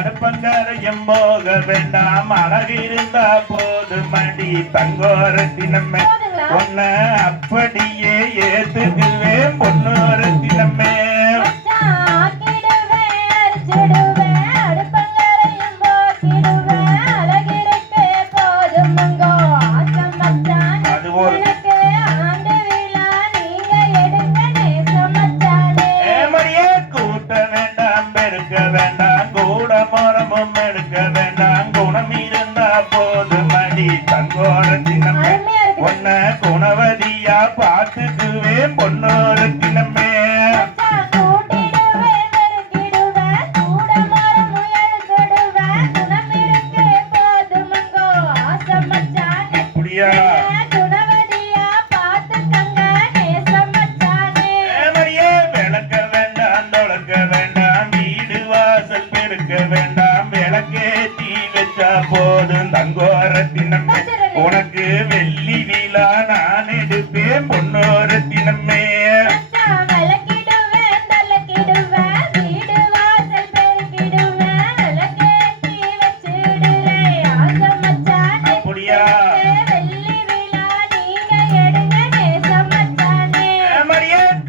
அடுப்பங்கரையும் போக வேண்டாம் அழகிருந்தா போது மடி தங்கோரத்தினமே ஒன்ன அப்படியே ஏத்துக்குவேன் பொன்னோரத்தினமே வேண்டாம் கூட மரமும் எடுக்க வேண்டாம் குணம் இருந்தா போது மடி தங்கோரத்தினமே ஒன்ன குணவதியா பார்த்துக்குவேன் பொன்னோரத்தினமே அப்படியா வேண்டாம் விளக்கேத்தி வச்சா போதும் தங்கோரத்தினமே உனக்கு வெள்ளி விழா நான் எடுப்பேன் பொன்னோரத்தினமே அப்படியா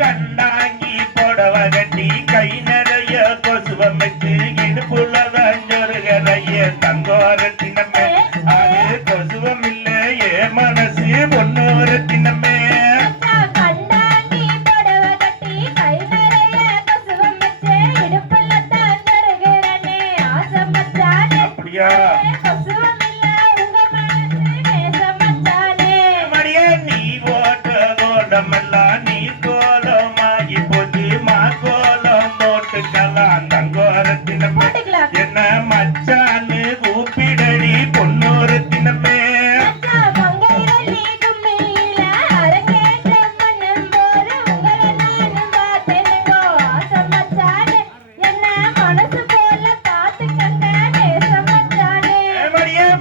கண்டாங்கி புடவ கட்டி கை நிறைய கொசுவம் வச்சு தங்கோரத்தினமே அது கொசுவம் இல்லையே மனசு பொன்னோரத்தினமே அப்படியா நீ ஓட்ட கோலமெல்லாம் நீ கோலமாகி போச்சு மா கோலம் போட்டுக்கலாம் தங்கோரத்தினமே என்ன மச்சான்னு கூப்பிடடி பொன்னோரத்தினமே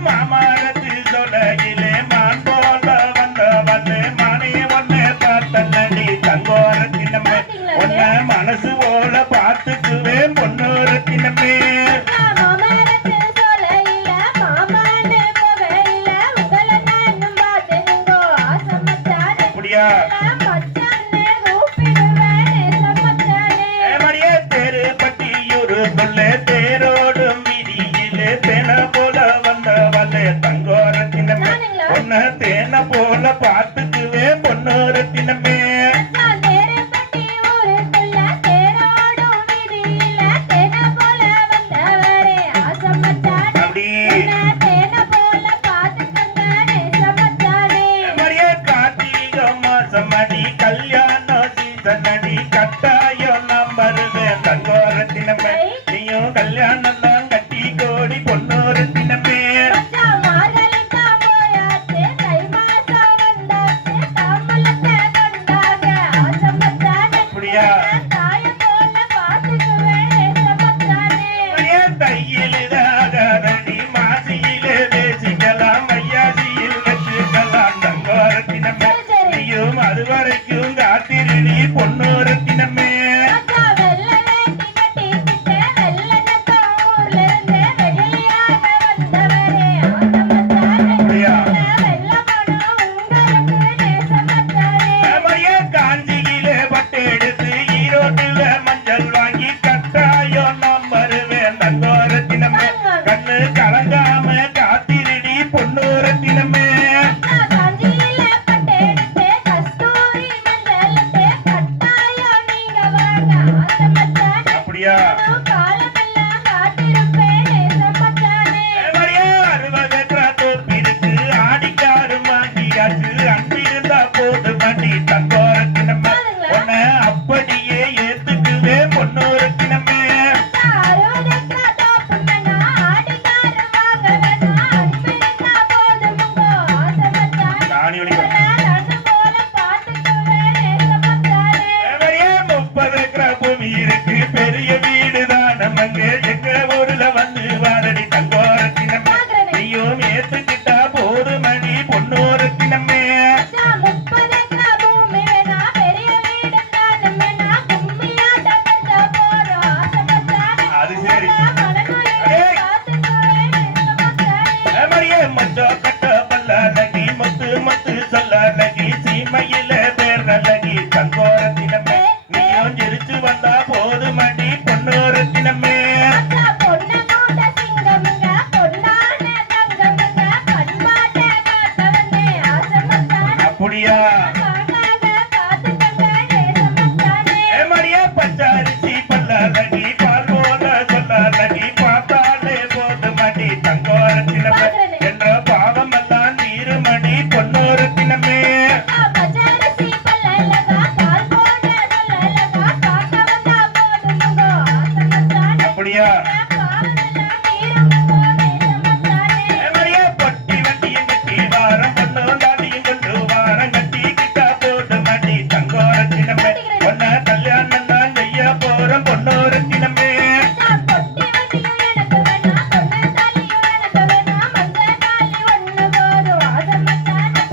மாமரத்து சொலையிலே மான் போல வந்த வந்து மணி ஒன்னு பார்த்தல்லடி தங்கோரத்தினமே ஒன்ன மனசு போல பார்த்துக்குவேன் பொன்னோரத்தினமே தேரோடும் விதியிலே தேன போல வந்த வல்லே தங்கோரத்தினமே ஒன்ன தேன போல பார்த்துக்குவேன் பொன்னோரத்தினமே கார்த்திகை மாசம் அடி கல்யாணம் சீசன் அடி கட்டாயம் நாம் வருவேன் தங்கோரத்தினமே நீயும் கல்யாணம் தான் கட்டி கோடி பொன்னோரத்தினமே அப்படியா தையிலாகி மாசியிலே பேசிக்கலாம் வையாசியில் வச்சுக்கலாம் தங்கோரத்தினமே நீயும் அது வரைக்கும் காத்திருடி பொன்னோரத்தினமே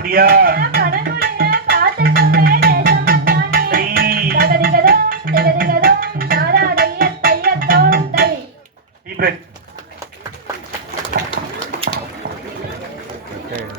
அப்படியா Okay.